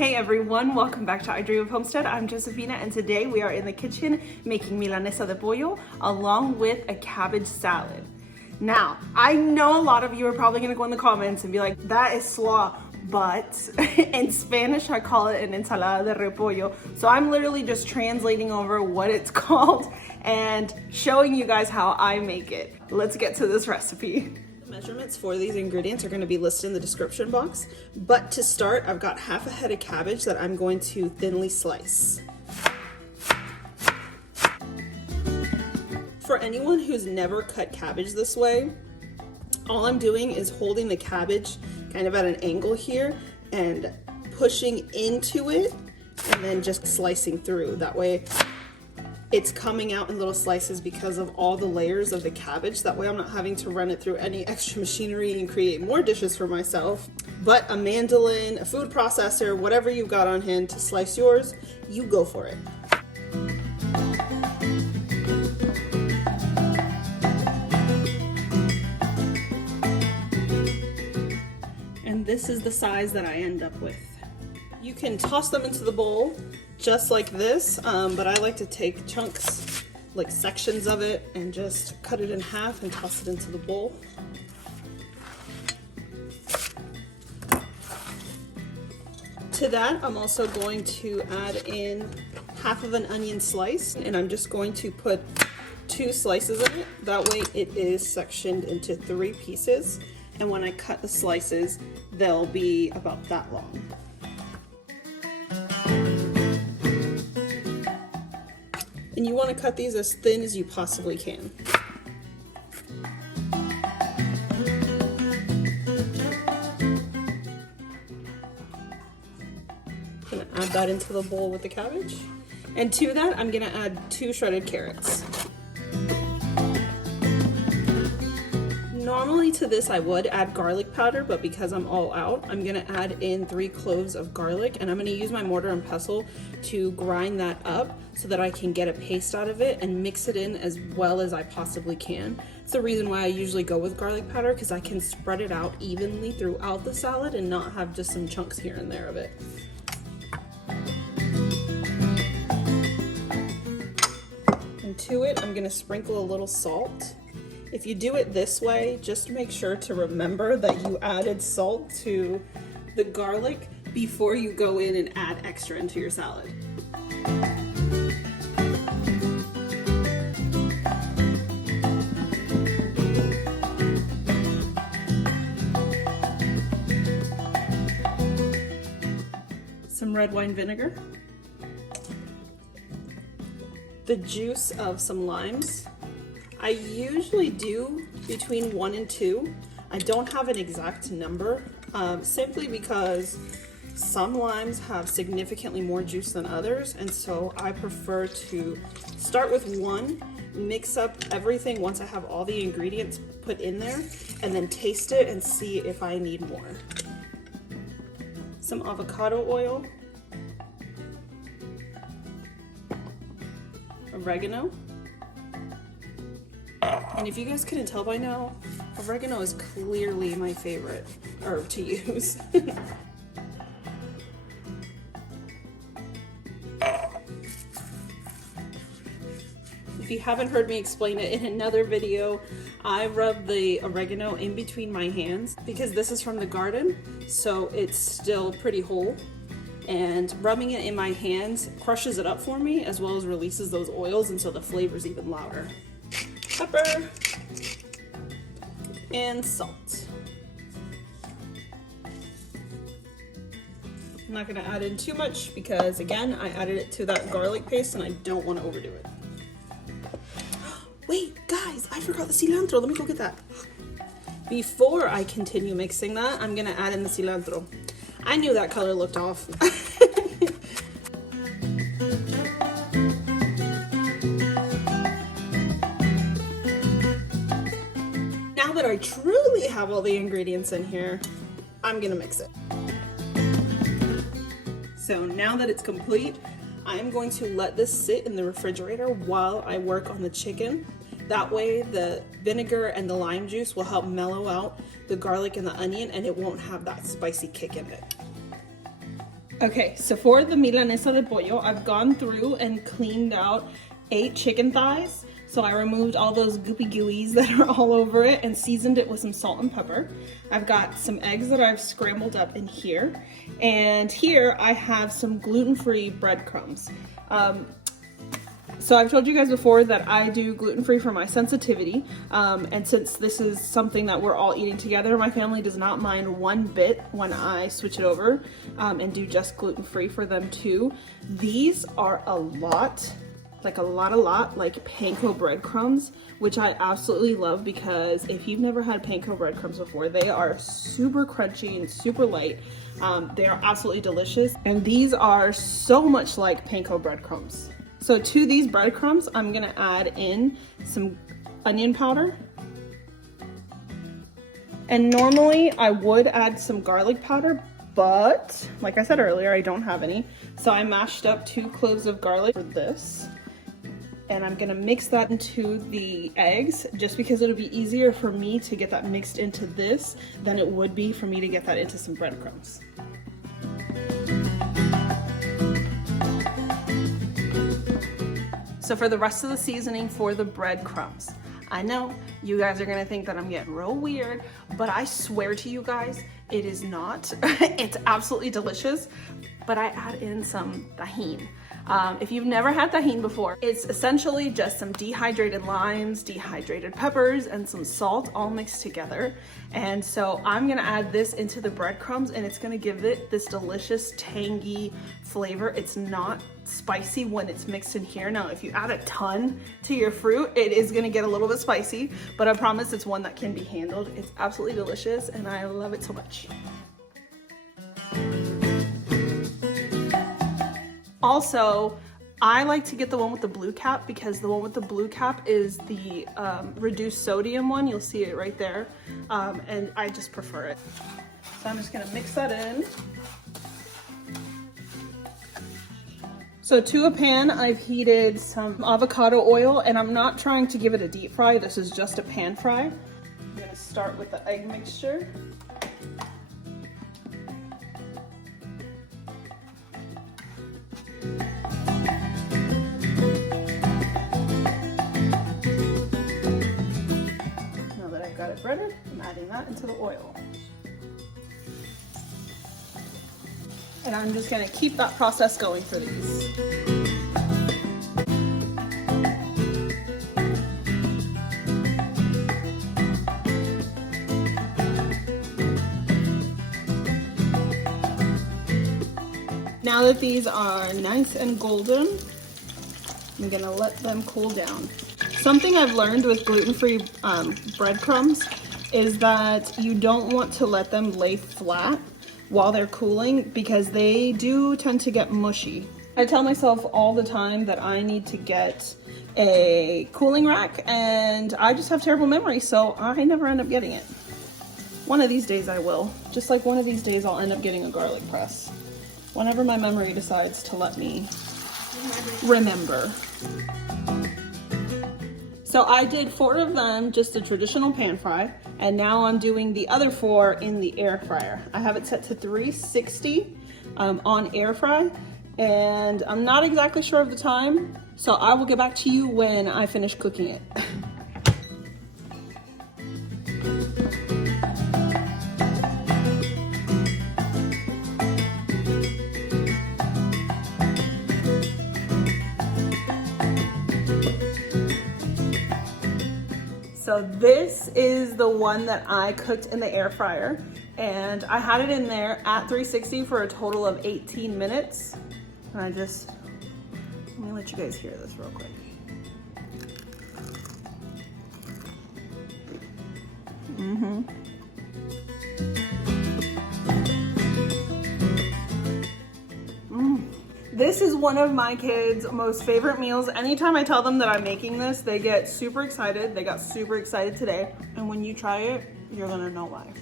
Hey everyone, welcome back to I Dream of Homestead. I'm Josefina and today we are in the kitchen making Milanesa de Pollo along with a cabbage salad. Now, I know a lot of you are probably gonna go in the comments and be like, that is slaw, but in Spanish I call it an ensalada de repollo. So I'm literally just translating over what it's called and showing you guys how I make it. Let's get to this recipe. Measurements for these ingredients are going to be listed in the description box, but to start I've got half a head of cabbage that I'm going to thinly slice. For anyone who's never cut cabbage this way, all I'm doing is holding the cabbage kind of at an angle here and pushing into it and then just slicing through. That way it's coming out in little slices because of all the layers of the cabbage. That way I'm not having to run it through any extra machinery and create more dishes for myself. But a mandolin, a food processor, whatever you've got on hand to slice yours, you go for it. And this is the size that I end up with. You can toss them into the bowl just like this, but I like to take chunks, like sections of it, and just cut it in half and toss it into the bowl. To that, I'm also going to add in half of an onion slice, and I'm just going to put 2 slices of it. That way it is sectioned into 3 pieces, and when I cut the slices, they'll be about that long. And you want to cut these as thin as you possibly can. I'm going to add that into the bowl with the cabbage. And to that, I'm going to add 2 shredded carrots. Normally to this I would add garlic powder, but because I'm all out, I'm gonna add in 3 cloves of garlic, and I'm gonna use my mortar and pestle to grind that up so that I can get a paste out of it and mix it in as well as I possibly can. It's the reason why I usually go with garlic powder, because I can spread it out evenly throughout the salad and not have just some chunks here and there of it. And to it, I'm gonna sprinkle a little salt. If you do it this way, just make sure to remember that you added salt to the garlic before you go in and add extra into your salad. Some red wine vinegar, the juice of some limes. I usually do between 1 and 2. I don't have an exact number, simply because some limes have significantly more juice than others, and so I prefer to start with 1, mix up everything once I have all the ingredients put in there, and then taste it and see if I need more. Some avocado oil, oregano. And if you guys couldn't tell by now, oregano is clearly my favorite herb to use. If you haven't heard me explain it in another video, I rub the oregano in between my hands because this is from the garden, so it's still pretty whole. And rubbing it in my hands crushes it up for me as well as releases those oils, and so the flavor's even louder. Pepper and salt. I'm not going to add in too much because, again, I added it to that garlic paste and I don't want to overdo it. Wait, guys, I forgot the cilantro. Let me go get that. Before I continue mixing that, I'm going to add in the cilantro. I knew that color looked off. Now that I truly have all the ingredients in here, I'm gonna mix it. So now that it's complete, I'm going to let this sit in the refrigerator while I work on the chicken. That way the vinegar and the lime juice will help mellow out the garlic and the onion, and it won't have that spicy kick in it. Okay, so for the Milanesa de Pollo, I've gone through and cleaned out 8 chicken thighs. So I removed all those goopy gooeys that are all over it and seasoned it with some salt and pepper. I've got some eggs that I've scrambled up in here. And here I have some gluten-free breadcrumbs. So I've told you guys before that I do gluten-free for my sensitivity. And since this is something that we're all eating together, my family does not mind one bit when I switch it over and do just gluten-free for them too. These are a lot like panko breadcrumbs, which I absolutely love because if you've never had panko breadcrumbs before, they are super crunchy and super light. They are absolutely delicious, and these are so much like panko breadcrumbs. So to these breadcrumbs, I'm gonna add in some onion powder. And normally I would add some garlic powder, but like I said earlier, I don't have any. So I mashed up 2 cloves of garlic for this. And I'm gonna mix that into the eggs just because it'll be easier for me to get that mixed into this than it would be for me to get that into some breadcrumbs. So for the rest of the seasoning for the breadcrumbs, I know you guys are gonna think that I'm getting real weird, but I swear to you guys, it is not. It's absolutely delicious, but I add in some tahini. If you've never had tahini before, it's essentially just some dehydrated limes, dehydrated peppers, and some salt all mixed together. And so I'm gonna add this into the breadcrumbs, and it's gonna give it this delicious tangy flavor. It's not spicy when it's mixed in here. Now, if you add a ton to your fruit, it is gonna get a little bit spicy, but I promise it's one that can be handled. It's absolutely delicious, and I love it so much. Also, I like to get the one with the blue cap because the one with the blue cap is the reduced sodium one. You'll see it right there. And I just prefer it. So I'm just gonna mix that in. So to a pan, I've heated some avocado oil, and I'm not trying to give it a deep fry. This is just a pan fry. I'm gonna start with the egg mixture. Breaded, I'm adding that into the oil. And I'm just gonna keep that process going for these. Now that these are nice and golden, I'm gonna let them cool down. Something I've learned with gluten-free breadcrumbs is that you don't want to let them lay flat while they're cooling because they do tend to get mushy. I tell myself all the time that I need to get a cooling rack, and I just have terrible memory, so I never end up getting it. One of these days I will. Just like one of these days I'll end up getting a garlic press. Whenever my memory decides to let me remember. So I did 4 of them, just a traditional pan fry, and now I'm doing the other 4 in the air fryer. I have it set to 360 on air fry, and I'm not exactly sure of the time, so I will get back to you when I finish cooking it. So this is the one that I cooked in the air fryer, and I had it in there at 360 for a total of 18 minutes. And let me let you guys hear this real quick. This is one of my kids' most favorite meals. Anytime I tell them that I'm making this, they get super excited. They got super excited today. And when you try it, you're gonna know why.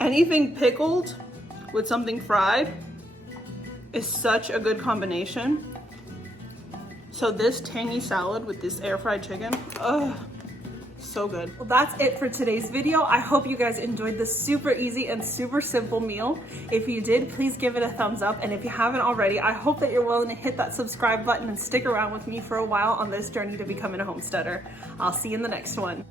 Anything pickled with something fried is such a good combination. So this tangy salad with this air fried chicken, So good. Well, that's it for today's video. I hope you guys enjoyed this super easy and super simple meal. If you did, please give it a thumbs up. And if you haven't already, I hope that you're willing to hit that subscribe button and stick around with me for a while on this journey to becoming a homesteader. I'll see you in the next one.